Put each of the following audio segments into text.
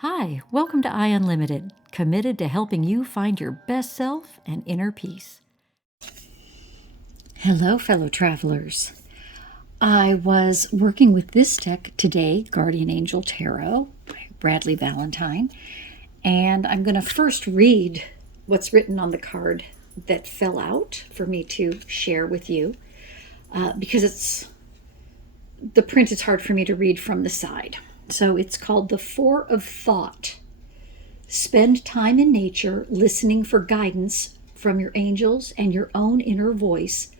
Hi, welcome to I Unlimited, committed to helping you find your best self and inner peace. Hello, fellow travelers. I was working with this deck today, Guardian Angel Tarot by Bradley Valentine, and I'm going to first read what's written on the card that fell out for me to share with you, because the print is hard for me to read from the side. So it's called the Four of Thought. Spend time in nature listening for guidance from your angels and your own inner voice,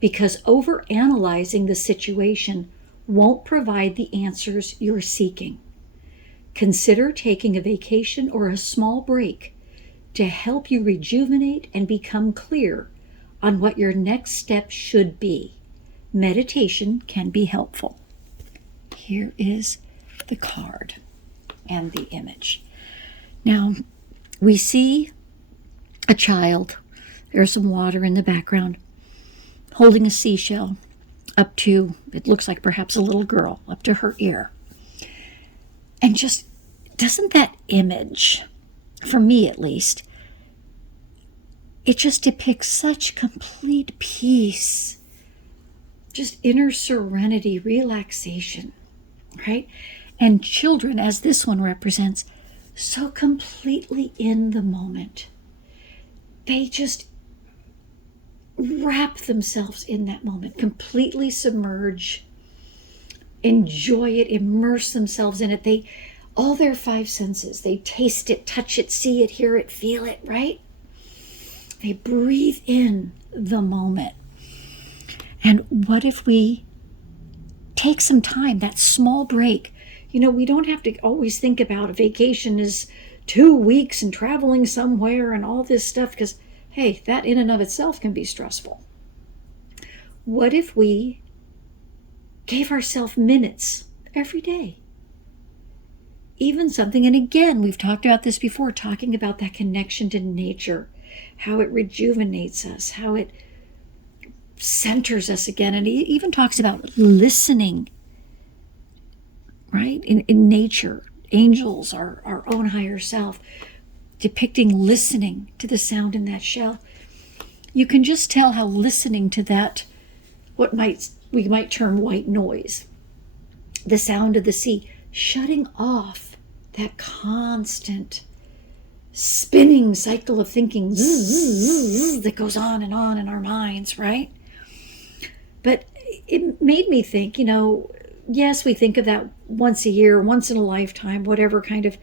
because overanalyzing the situation won't provide the answers you're seeking. Consider taking a vacation or a small break to help you rejuvenate and become clear on what your next step should be. Meditation can be helpful. Here is the card and the image. Now, we see a child, there's some water in the background, holding a seashell up to, it looks like perhaps a little girl, up to her ear. And just, doesn't that image, for me at least, it just depicts such complete peace, just inner serenity, relaxation, right? And children, as this one represents, so completely in the moment. They just wrap themselves in that moment, completely submerge, enjoy it, immerse themselves in it. All their five senses, they taste it, touch it, see it, hear it, feel it, right? They breathe in the moment. And what if we take some time, that small break? You know, we don't have to always think about a vacation as 2 weeks and traveling somewhere and all this stuff, because, hey, that in and of itself can be stressful. What if we gave ourselves minutes every day? Even something, and again, we've talked about this before, talking about that connection to nature, how it rejuvenates us, how it centers us again. And he even talks about listening, right? In nature, angels, our own higher self, depicting listening to the sound in that shell. You can just tell how listening to that, what we might term white noise, the sound of the sea, shutting off that constant spinning cycle of thinking that goes on in our minds, right? But it made me think, yes, we think of that once a year, once in a lifetime, whatever kind of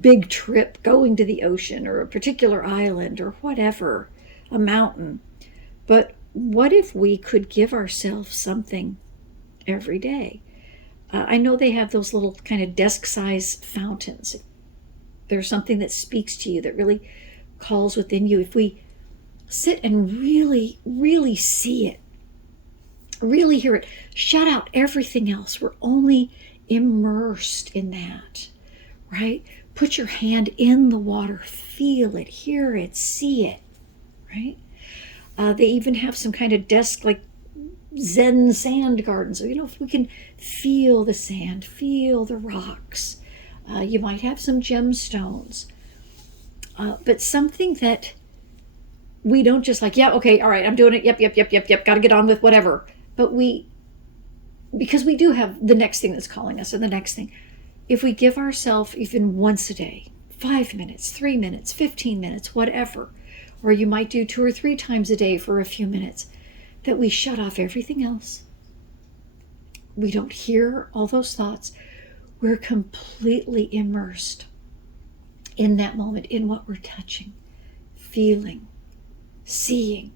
big trip, going to the ocean or a particular island or whatever, a mountain. But what if we could give ourselves something every day? I know they have those little kind of desk-size fountains. There's something that speaks to you, that really calls within you. If we sit and really, really see it, really hear it, shut out everything else, we're only immersed in that, right? Put your hand in the water, feel it, hear it, see it, right? They even have some kind of desk, like Zen sand garden. So, if we can feel the sand, feel the rocks, you might have some gemstones, but something that we don't just like, yeah, okay, all right, I'm doing it, yep, got to get on with whatever. But because we do have the next thing that's calling us, and the next thing, if we give ourselves even once a day, 5 minutes, 3 minutes, 15 minutes, whatever, or you might do 2 or 3 times a day for a few minutes, that we shut off everything else. We don't hear all those thoughts. We're completely immersed in that moment, in what we're touching, feeling, seeing,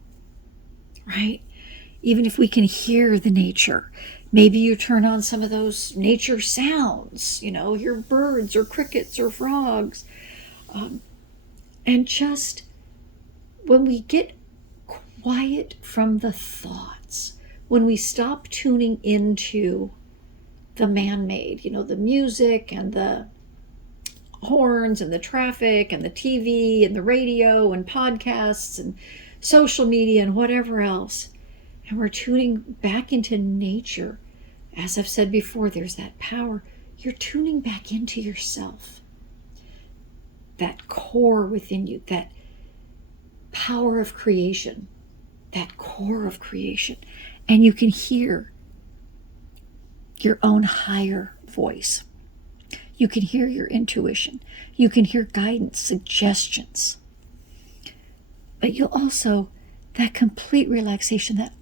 right? Even if we can hear the nature, maybe you turn on some of those nature sounds, hear birds or crickets or frogs. And just when we get quiet from the thoughts, when we stop tuning into the man-made, the music and the horns and the traffic and the TV and the radio and podcasts and social media and whatever else, and we're tuning back into nature. As I've said before, there's that power. You're tuning back into yourself. that core within you, that power of creation, that core of creation. And you can hear your own higher voice. You can hear your intuition. You can hear guidance, suggestions. But you'll also, that complete relaxation, that,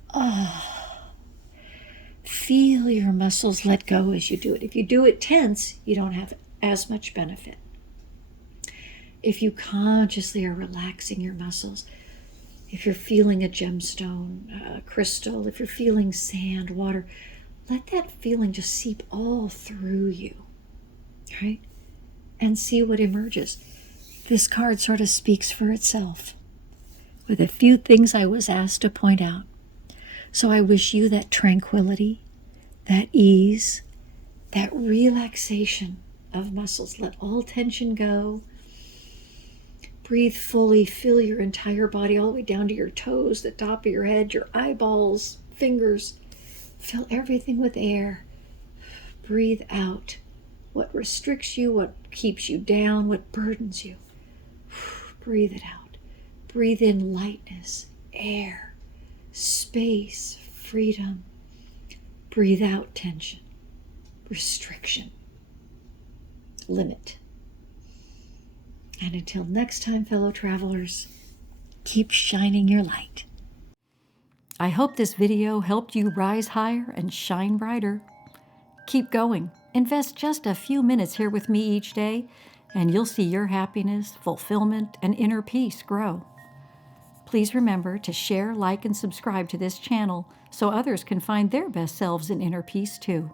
feel your muscles let go as you do it. If you do it tense, you don't have as much benefit. If you consciously are relaxing your muscles, if you're feeling a gemstone, a crystal, if you're feeling sand, water, let that feeling just seep all through you, right? And see what emerges. This card sort of speaks for itself with a few things I was asked to point out. So I wish you that tranquility, that ease, that relaxation of muscles. Let all tension go. Breathe fully, fill your entire body all the way down to your toes, the top of your head, your eyeballs, fingers. Fill everything with air. Breathe out what restricts you, what keeps you down, what burdens you. Breathe it out. Breathe in lightness, air, space, freedom. Breathe out tension, restriction, limit. And until next time, fellow travelers, keep shining your light. I hope this video helped you rise higher and shine brighter. Keep going. Invest just a few minutes here with me each day, and you'll see your happiness, fulfillment, and inner peace grow. Please remember to share, like, and subscribe to this channel so others can find their best selves in inner peace too.